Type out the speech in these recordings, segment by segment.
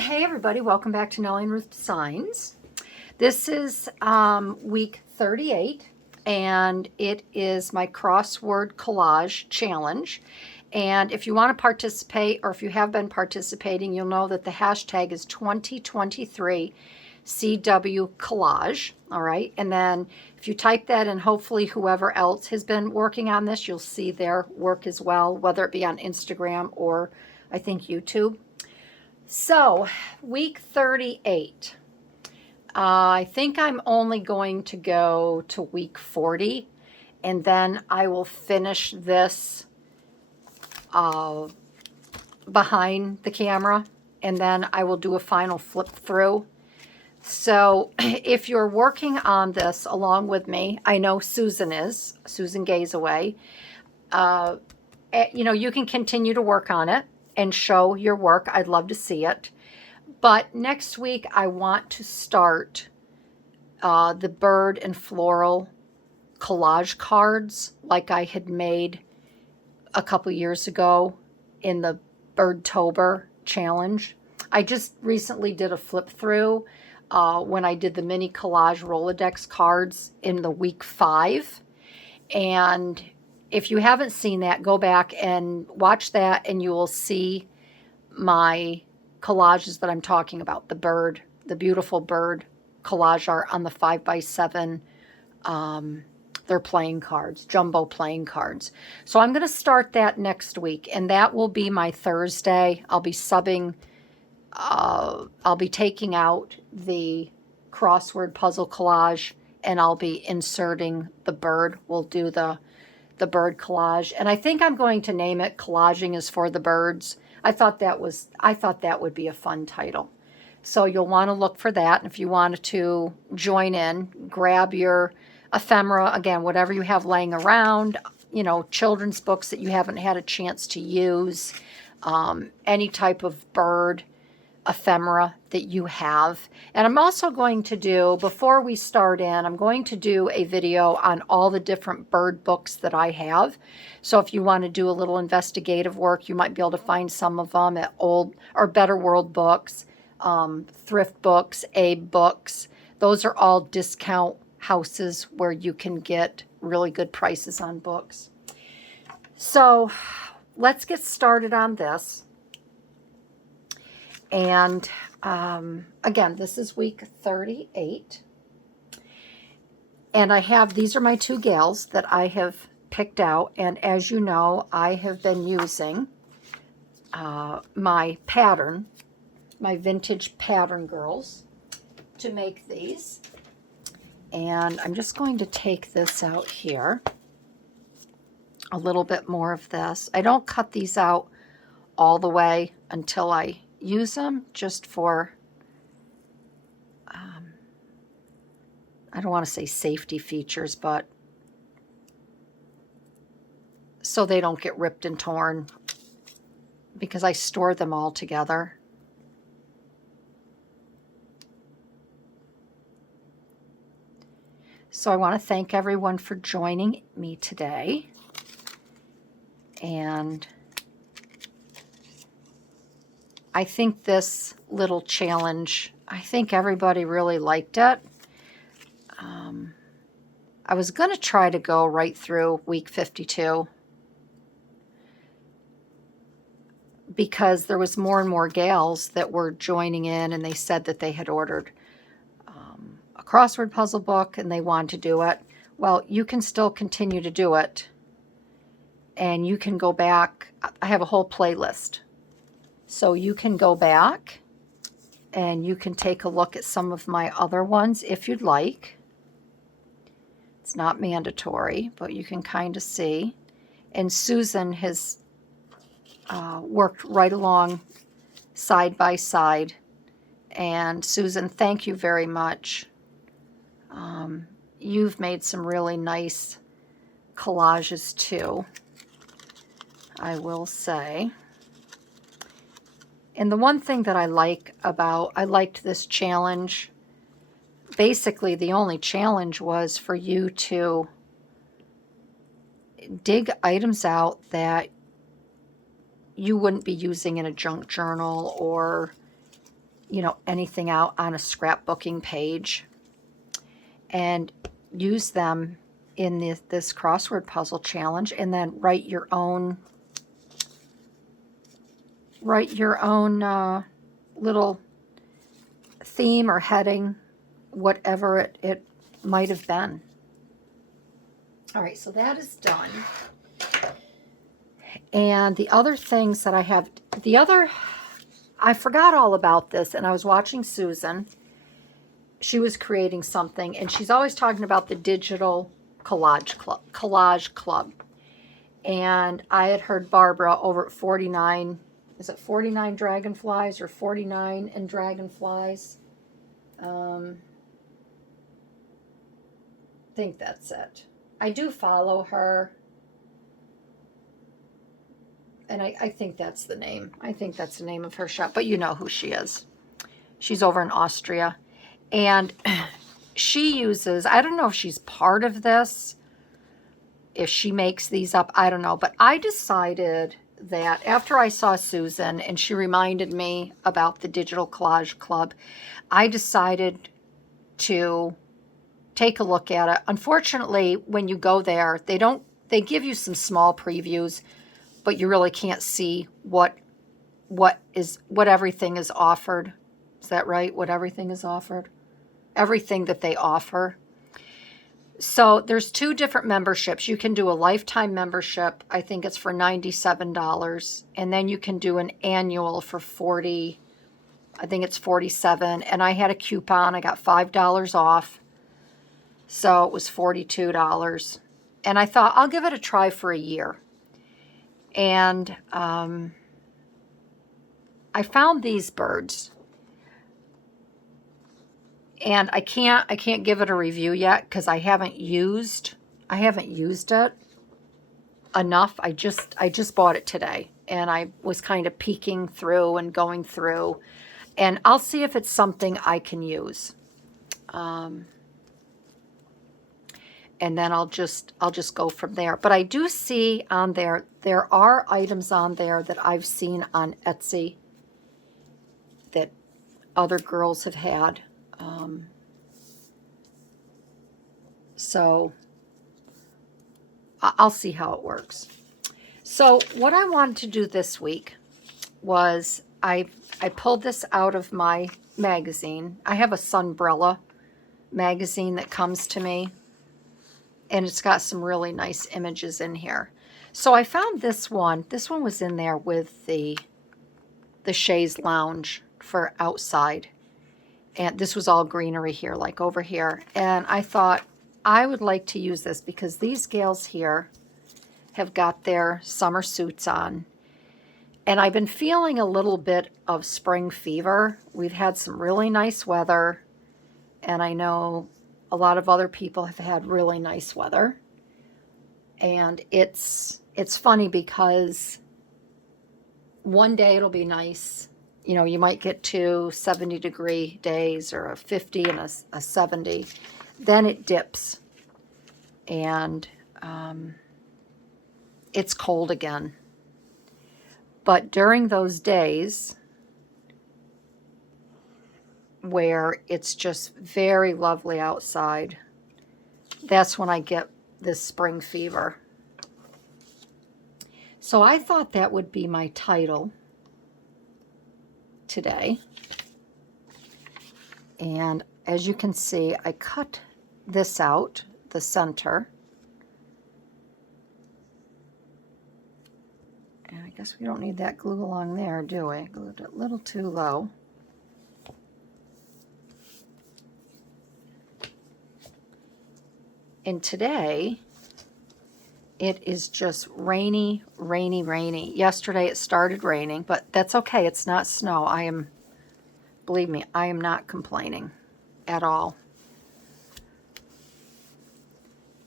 Hey everybody, welcome back to Nellie and Ruth Designs. This is week 38 and it is my crossword collage challenge. And if you want to participate, or if you have been participating, you'll know that the hashtag is 2023 CW Collage. All right, and then if you type that in, hopefully whoever else has been working on this, you'll see their work as well, whether it be on Instagram or I think YouTube. So, week 38. I think I'm only going to go to week 40, and then I will finish this behind the camera, and then I will do a final flip through. So, if you're working on this along with me, I know Susan is, Susan Gazaway, you can continue to work on it and show your work. I'd love to see it. But next week, I want to start the bird and floral collage cards like I had made a couple years ago in the Birdtober challenge. I just recently did a flip through when I did the mini collage Rolodex cards in the week 5. And if you haven't seen that, go back and watch that and you will see my collages that I'm talking about. The beautiful bird collage art on the 5x7. They're playing cards, jumbo playing cards. So I'm going to start that next week, and that will be my Thursday. I'll be subbing, I'll be taking out the crossword puzzle collage, and I'll be inserting the bird. We'll do the bird collage, and I think I'm going to name it Collaging is for the Birds. I thought that would be a fun title. So you'll want to look for that. And if you wanted to join in, grab your ephemera, again, whatever you have laying around, children's books that you haven't had a chance to use, any type of bird ephemera that you have. And I'm also going to do, before we start in, I'm going to do a video on all the different bird books that I have. So if you want to do a little investigative work, you might be able to find some of them at Old or Better World Books, Thrift Books, Abe Books. Those are all discount houses where you can get really good prices on books. So let's get started on this. And again, this is week 38. And these are my two gals that I have picked out. And as you know, I have been using my pattern, my vintage pattern girls, to make these. And I'm just going to take this out here, a little bit more of this. I don't cut these out all the way until I use them, just for, I don't want to say safety features, but so they don't get ripped and torn, because I store them all together. So I want to thank everyone for joining me today. And I think this little challenge, I think everybody really liked it. I was going to try to go right through week 52 because there was more and more gals that were joining in, and they said that they had ordered a crossword puzzle book and they wanted to do it. Well, you can still continue to do it, and you can go back. I have a whole playlist. So you can go back and you can take a look at some of my other ones if you'd like. It's not mandatory, but you can kind of see. And Susan has worked right along side by side. And Susan, thank you very much. You've made some really nice collages too, I will say. And the one thing that I liked this challenge, basically the only challenge was for you to dig items out that you wouldn't be using in a junk journal or you know, anything out on a scrapbooking page and use them in this crossword puzzle challenge, and then write your own little theme or heading, whatever it might have been. All right, so that is done. And the other things that I have, I forgot all about this, and I was watching Susan. She was creating something, and she's always talking about the digital collage club. And I had heard Barbara over at 49, is it 49 Dragonflies or 49 and Dragonflies? I think that's it. I do follow her. And I think that's the name. I think that's the name of her shop. But you know who she is. She's over in Austria. And she uses, I don't know if she's part of this, if she makes these up, I don't know. But I decided that after I saw Susan and she reminded me about the Digital Collage Club, I decided to take a look at it. Unfortunately, when you go there, they give you some small previews, but you really can't see what everything is offered. Is that right? What everything is offered? Everything that they offer. So there's 2 different memberships. You can do a lifetime membership. I think it's for $97. And then you can do an annual for $40. I think it's $47. And I had a coupon. I got $5 off. So it was $42. And I thought, I'll give it a try for a year. And I found these birds. And I can't give it a review yet because I haven't used it enough. I just bought it today, and I was kind of peeking through and going through, and I'll see if it's something I can use. And then I'll just go from there. But I do see on there are items on there that I've seen on Etsy that other girls have had. So I'll see how it works. So what I wanted to do this week was I pulled this out of my magazine. I have a Sunbrella magazine that comes to me, and it's got some really nice images in here. So I found this one. This one was in there with the chaise lounge for outside. And this was all greenery here, like over here. And I thought I would like to use this because these gals here have got their summer suits on. And I've been feeling a little bit of spring fever. We've had some really nice weather. And I know a lot of other people have had really nice weather. And it's funny because one day it'll be nice. You know, you might get 2 70-degree days or a 50 and a 70. Then it dips. And it's cold again. But during those days where it's just very lovely outside, that's when I get this spring fever. So I thought that would be my title today. And as you can see, I cut this out, the center. And I guess we don't need that glue along there, do we? Glued it a little too low. And today, it is just rainy, rainy, rainy. Yesterday it started raining, but that's okay. It's not snow. Believe me, I am not complaining at all.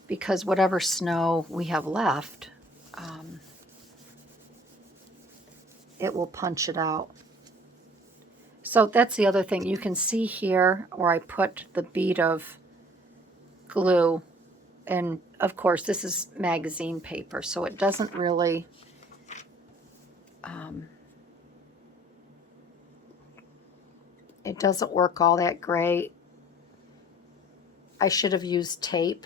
Because whatever snow we have left, it will punch it out. So that's the other thing. You can see here where I put the bead of glue. And of course, this is magazine paper, so it doesn't really It doesn't work all that great. I should have used tape,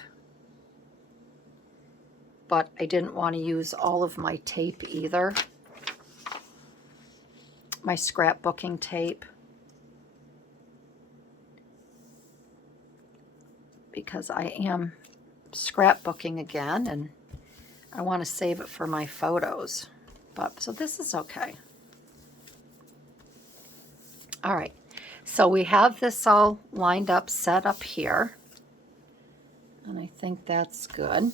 but I didn't want to use all of my tape either. My scrapbooking tape. Because I am scrapbooking again and I want to save it for my photos. But so this is okay. All right. So we have this all lined up, set up here. And I think that's good.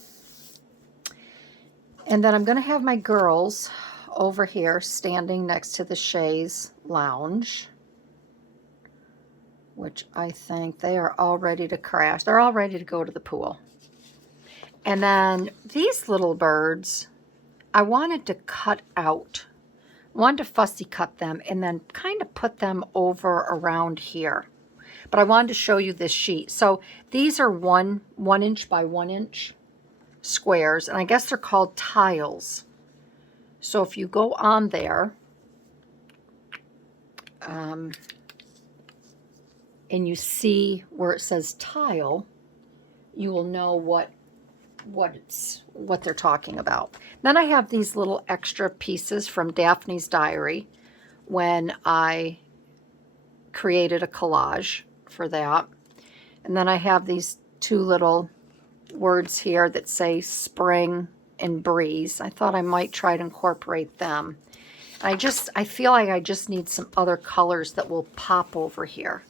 And then I'm going to have my girls over here standing next to the chaise lounge, which I think they are all ready to crash. They're all ready to go to the pool. And then these little birds, I wanted to cut out. I wanted to fussy cut them and then kind of put them over around here. But I wanted to show you this sheet. So these are 1 inch by 1 inch squares, and I guess they're called tiles. So if you go on there, and you see where it says tile, you will know what they're talking about. Then I have these little extra pieces from Daphne's diary when I created a collage for that. And then I have these 2 little words here that say spring and breeze. I thought I might try to incorporate them. I feel like I just need some other colors that will pop over here.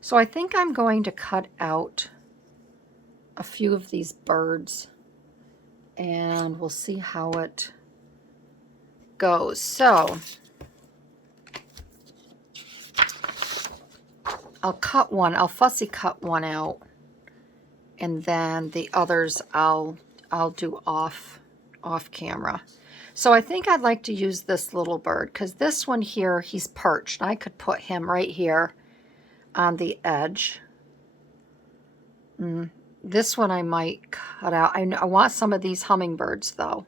So I think I'm going to cut out a few of these birds and we'll see how it goes. So I'll fussy cut one out, and then the others I'll do off camera. So I think I'd like to use this little bird because this one here, he's perched. I could put him right here on the edge. This one I might cut out. I want some of these hummingbirds though.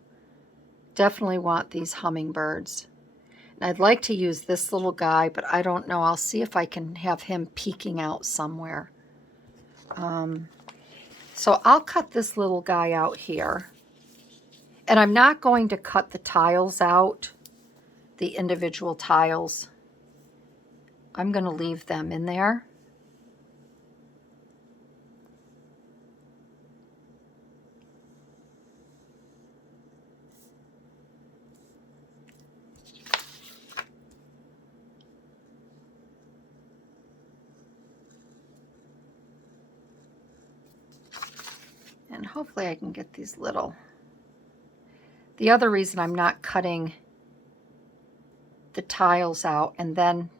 Definitely want these hummingbirds. And I'd like to use this little guy, but I don't know. I'll see if I can have him peeking out somewhere. So I'll cut this little guy out here. And I'm not going to cut the tiles out, the individual tiles. I'm going to leave them in there. And hopefully I can get these little. The other reason I'm not cutting the tiles out and then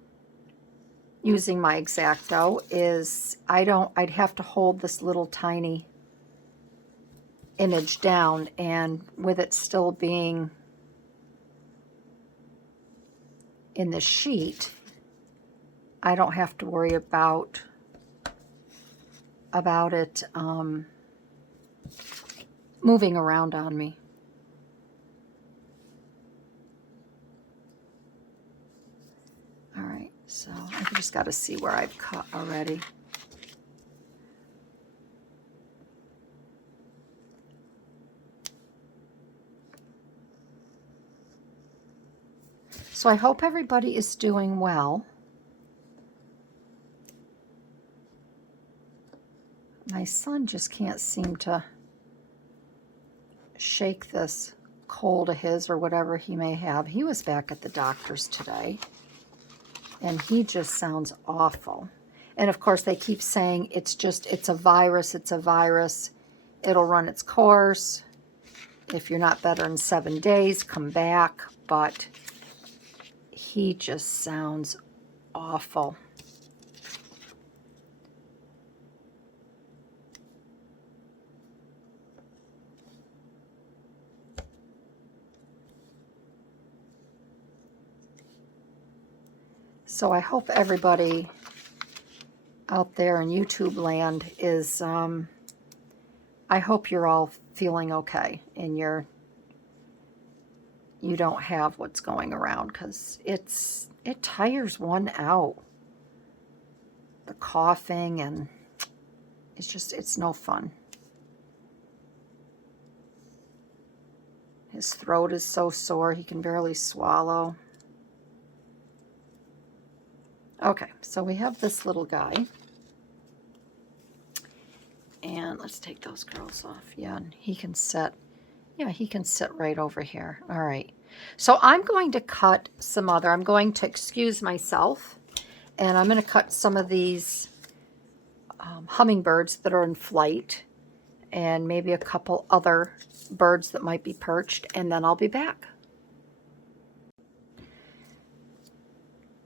using my X-Acto is I'd have to hold this little tiny image down, and with it still being in the sheet, I don't have to worry about it moving around on me. All right, so I've just got to see where I've cut already. So I hope everybody is doing well. My son just can't seem to shake this cold of his or whatever he may have. He was back at the doctor's today, and he just sounds awful. And of course, they keep saying it's a virus, it's a virus. It'll run its course. If you're not better in 7 days, come back. But he just sounds awful. So I hope everybody out there in YouTube land is, I hope you're all feeling okay and you're you don't have what's going around, because it tires one out. The coughing, and it's no fun. His throat is so sore, he can barely swallow. Okay, so we have this little guy. And let's take those girls off. Yeah, and he can sit. Yeah, he can sit right over here. All right. So I'm going to cut some other, I'm going to excuse myself, and I'm going to cut some of these hummingbirds that are in flight, and maybe a couple other birds that might be perched, and then I'll be back.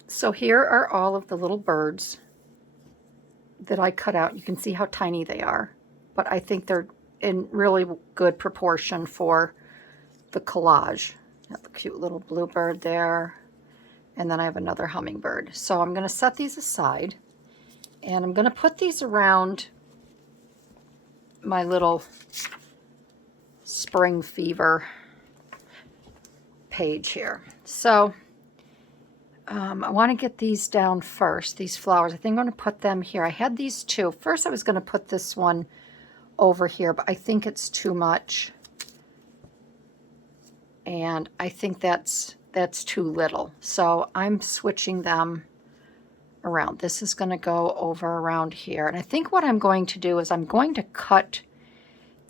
So here are all of the little birds that I cut out. You can see how tiny they are, but I think they're in really good proportion for the collage. Got the cute little bluebird there, and then I have another hummingbird. So I'm going to set these aside, and I'm going to put these around my little spring fever page here. So I want to get these down first, these flowers. I think I'm going to put them here. I had these two. First I was going to put this one over here, but I think it's too much. And I think that's too little. So I'm switching them around. This is going to go over around here. And I think what I'm going to do is I'm going to cut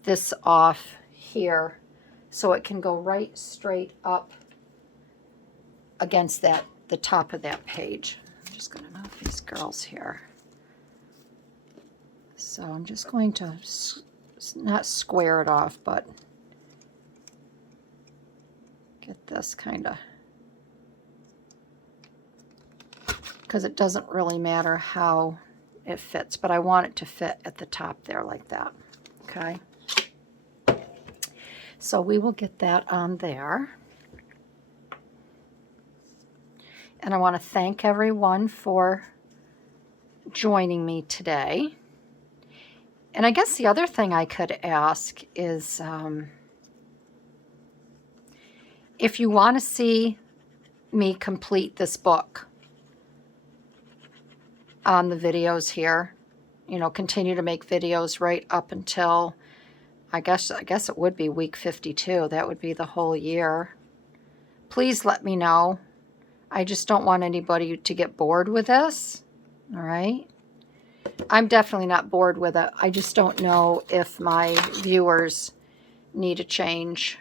this off here so it can go right straight up against the top of that page. I'm just going to move these girls here. So I'm just going to not square it off, but get this kind of, because it doesn't really matter how it fits, but I want it to fit at the top there like that. Okay. So we will get that on there. And I want to thank everyone for joining me today. And I guess the other thing I could ask is if you want to see me complete this book on the videos here, you know, continue to make videos right up until, I guess it would be week 52. That would be the whole year. Please let me know. I just don't want anybody to get bored with this. All right. I'm definitely not bored with it. I just don't know if my viewers need a change.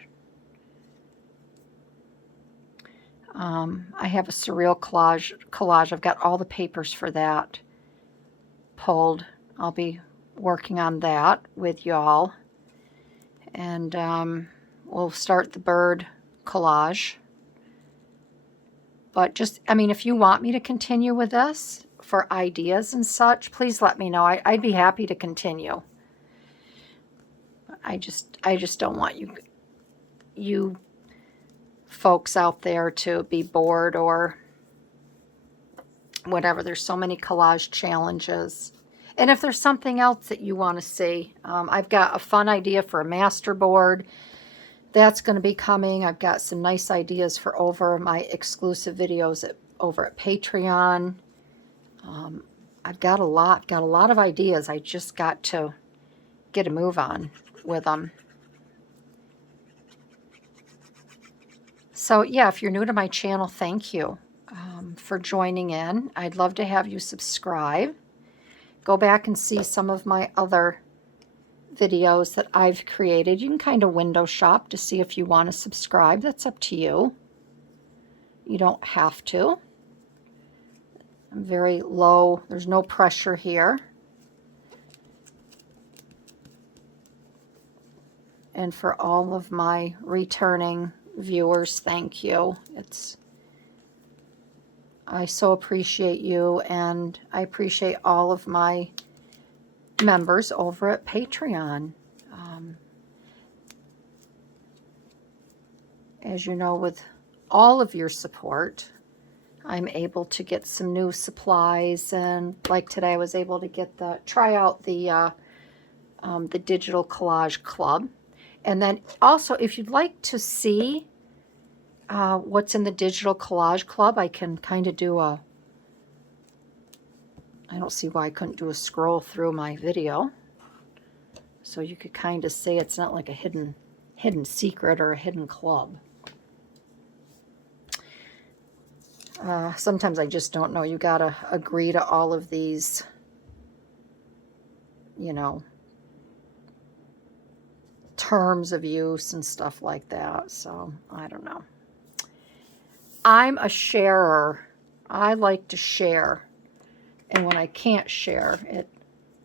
I have a surreal collage. I've got all the papers for that pulled. I'll be working on that with y'all. And we'll start the bird collage. But just, I mean, if you want me to continue with this for ideas and such, please let me know. I'd be happy to continue. I just don't want you folks out there to be bored or whatever. There's so many collage challenges. And if there's something else that you want to see, I've got a fun idea for a master board. That's going to be coming. I've got some nice ideas for over my exclusive videos over at Patreon. I've got a lot of ideas. I just got to get a move on with them. So yeah, if you're new to my channel, thank you for joining in. I'd love to have you subscribe. Go back and see some of my other videos that I've created. You can kind of window shop to see if you want to subscribe. That's up to you. You don't have to. I'm very low. There's no pressure here. And for all of my returning viewers, thank you. I so appreciate you, and I appreciate all of my members over at Patreon. As you know, with all of your support, I'm able to get some new supplies, and like today I was able to try out the Digital Collage Club. And then also, if you'd like to see what's in the Digital Collage Club, I can kind of do a, I don't see why I couldn't do a scroll through my video. So you could kind of see it's not like a hidden secret or a hidden club. Sometimes I just don't know. You got to agree to all of these, you know, terms of use and stuff like that. So I don't know. I'm a sharer. I like to share. And when I can't share, it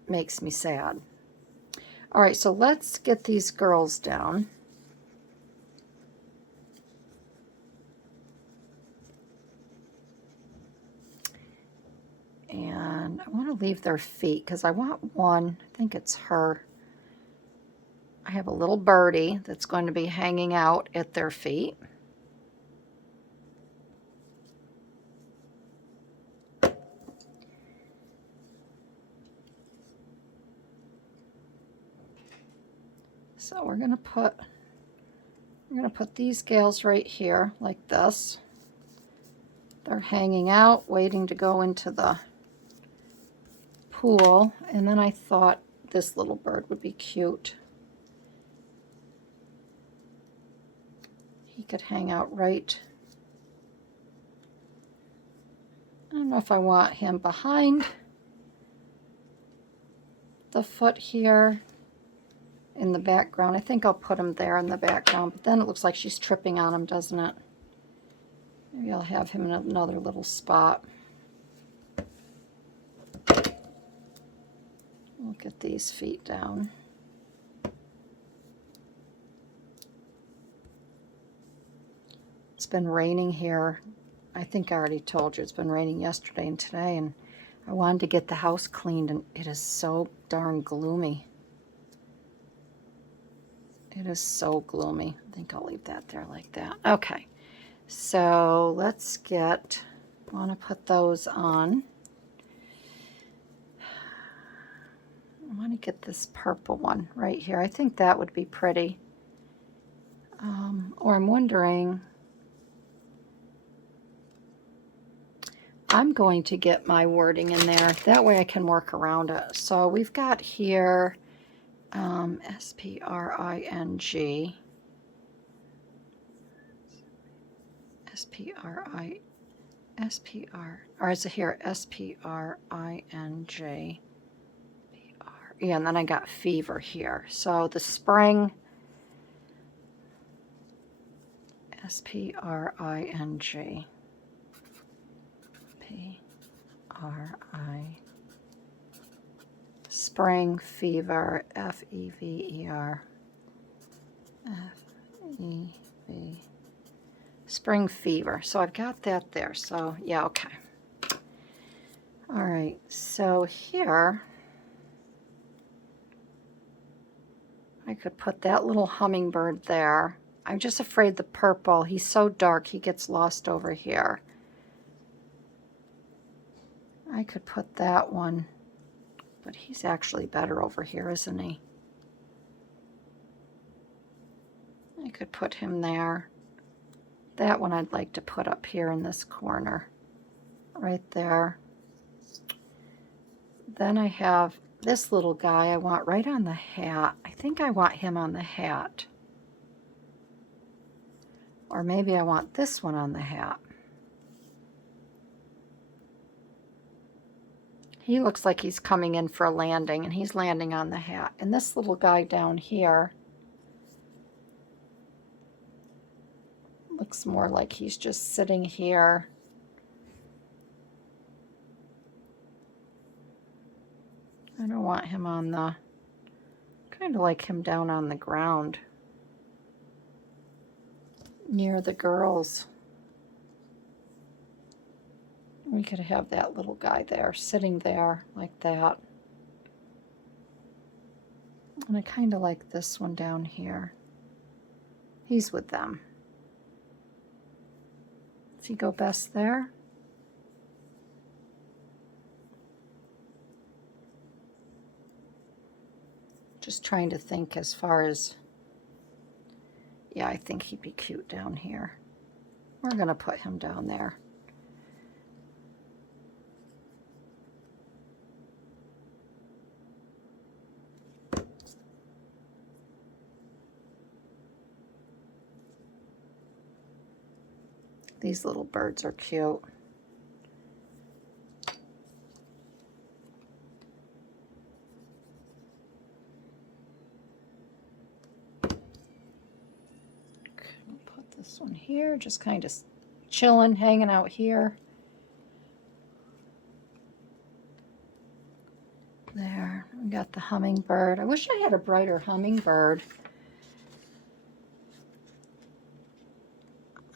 makes me sad. All right, so let's get these girls down. And I want to leave their feet because I want one. I think it's her. I have a little birdie that's going to be hanging out at their feet. So we're gonna put these gals right here like this. They're hanging out, waiting to go into the pool. And then I thought this little bird would be cute. He could hang out right. I don't know if I want him behind the foot here in the background. I think I'll put him there in the background, but then it looks like she's tripping on him, doesn't it? Maybe I'll have him in another little spot. We'll get these feet down. It's been raining here. I think I already told you it's been raining yesterday and today, and I wanted to get the house cleaned, and it is so darn gloomy. It is so gloomy. I think I'll leave that there like that. Okay, so let's get, I want to put those on. I want to get this purple one right here. I think that would be pretty. Or I'm wondering, I'm going to get my wording in there. That way I can work around it. So we've got here S-P-R-I-N-G. Or is it here? S-P-R-I-N-G. Yeah, and then I got fever here. So the spring, S-P-R-I-N-G. P-R-I. Spring fever, F-E-V-E-R. F-E-V. Spring fever. So I've got that there. So yeah, okay. All right, so here I could put that little hummingbird there. I'm just afraid the purple, he's so dark, he gets lost over here. I could put that one, but he's actually better over here, isn't he? I could put him there. That one I'd like to put up here in this corner, right there. Then I have this little guy I want right on the hat. I think I want him on the hat. Or maybe I want this one on the hat. He looks like he's coming in for a landing, and he's landing on the hat. And this little guy down here looks more like he's just sitting here. I don't want him on the, kind of like him down on the ground near the girls. We could have that little guy there, sitting there like that. And I kind of like this one down here. He's with them. Does he go best there? Just trying to think as far as, yeah, I think he'd be cute down here. We're going to put him down there. These little birds are cute. This one here, just kind of chilling, hanging out here. There, we got the hummingbird. I wish I had a brighter hummingbird.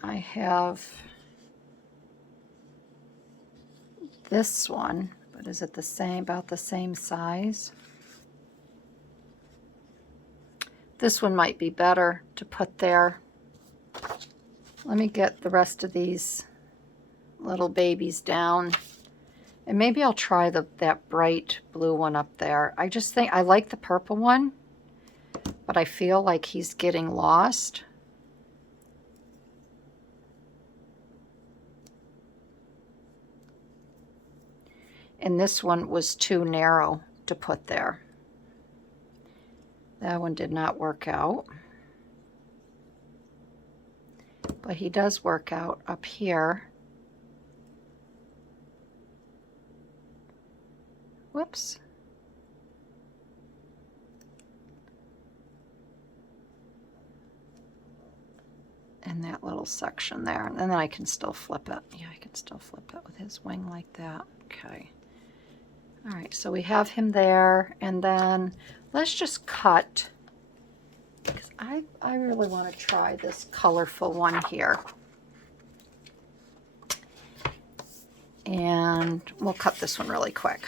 I have this one, but is it the same, about the same size? This one might be better to put there. Let me get the rest of these little babies down. And maybe I'll try that bright blue one up there. I just think I like the purple one, but I feel like he's getting lost. And this one was too narrow to put there. That one did not work out. But he does work out up here. Whoops. And that little section there. And then I can still flip it. Yeah, I can still flip it with his wing like that. Okay. All right, so we have him there. And then let's just cut. Because I really want to try this colorful one here. And we'll cut this one really quick.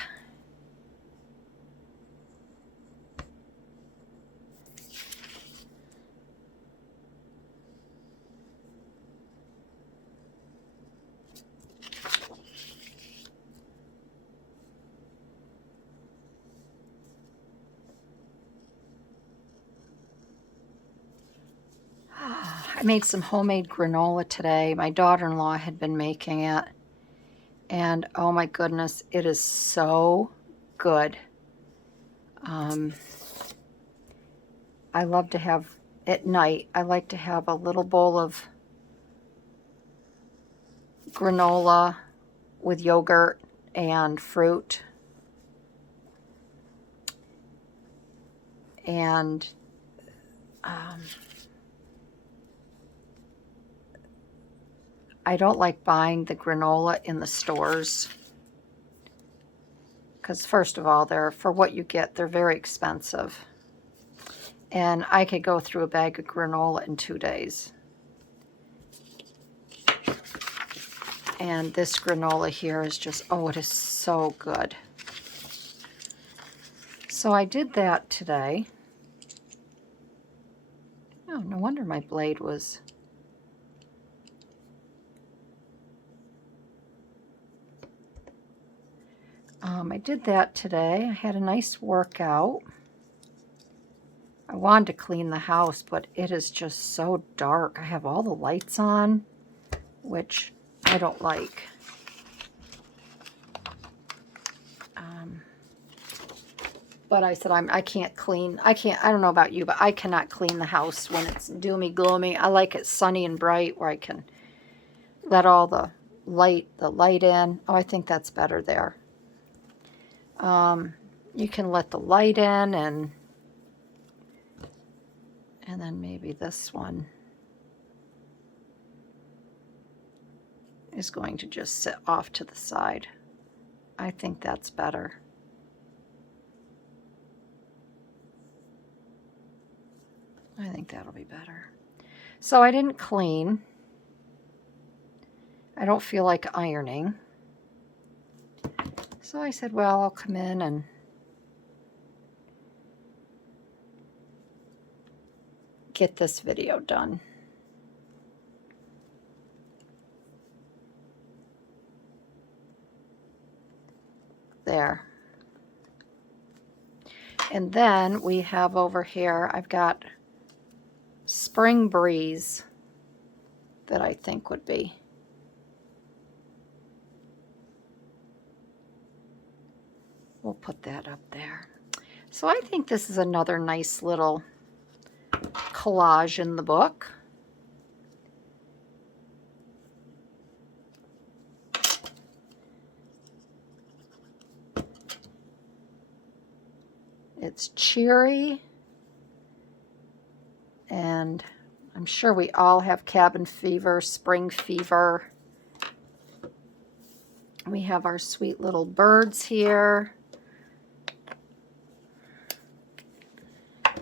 I made some homemade granola today. My daughter-in-law had been making it. And oh my goodness, it is so good. I love to have, at night, I like to have a little bowl of granola with yogurt and fruit. And I don't like buying the granola in the stores because first of all, for what you get, they're very expensive. And I could go through a bag of granola in 2 days. And this granola here is just, oh, it is so good. So I did that today. Oh, no wonder my blade was... I did that today. I had a nice workout. I wanted to clean the house, but it is just so dark. I have all the lights on, which I don't like. But I said, I can't clean. I don't know about you, but I cannot clean the house when it's doomy, gloomy. I like it sunny and bright where I can let all the light in. Oh, I think that's better there. You can let the light in and then maybe this one is going to just sit off to the side. I think that's better. I think that'll be better. So I didn't clean. I don't feel like ironing. So I said, well, I'll come in and get this video done. There. And then we have over here, I've got Spring Breeze that I think would be. We'll put that up there. So I think this is another nice little collage in the book. It's cheery, and I'm sure we all have cabin fever, spring fever. We have our sweet little birds here.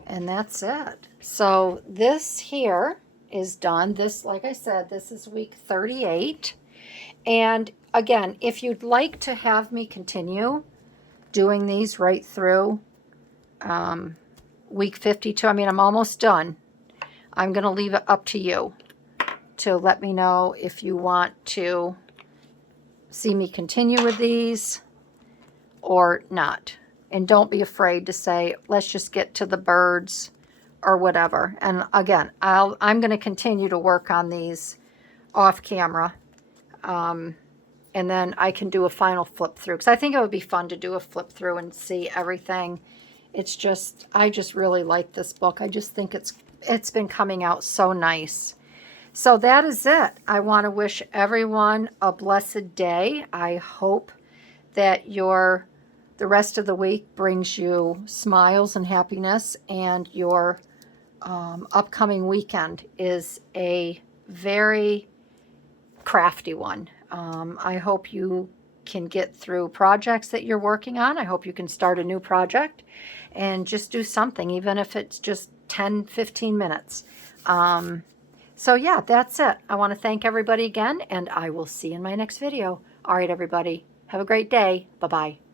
And that's it. So this here is done. This, like I said, this is week 38. And again, if you'd like to have me continue doing these right through week 52, I mean, I'm almost done. I'm going to leave it up to you to let me know if you want to see me continue with these or not. And don't be afraid to say, let's just get to the birds or whatever. And again, I'm going to continue to work on these off camera. And then I can do a final flip through, because I think it would be fun to do a flip through and see everything. It's just, I just really like this book. I just think it's been coming out so nice. So that is it. I want to wish everyone a blessed day. I hope that the rest of the week brings you smiles and happiness, and your upcoming weekend is a very crafty one. I hope you can get through projects that you're working on. I hope you can start a new project and just do something, even if it's just 10-15 minutes. So yeah, that's it. I want to thank everybody again, and I will see you in my next video. All right, everybody. Have a great day. Bye-bye.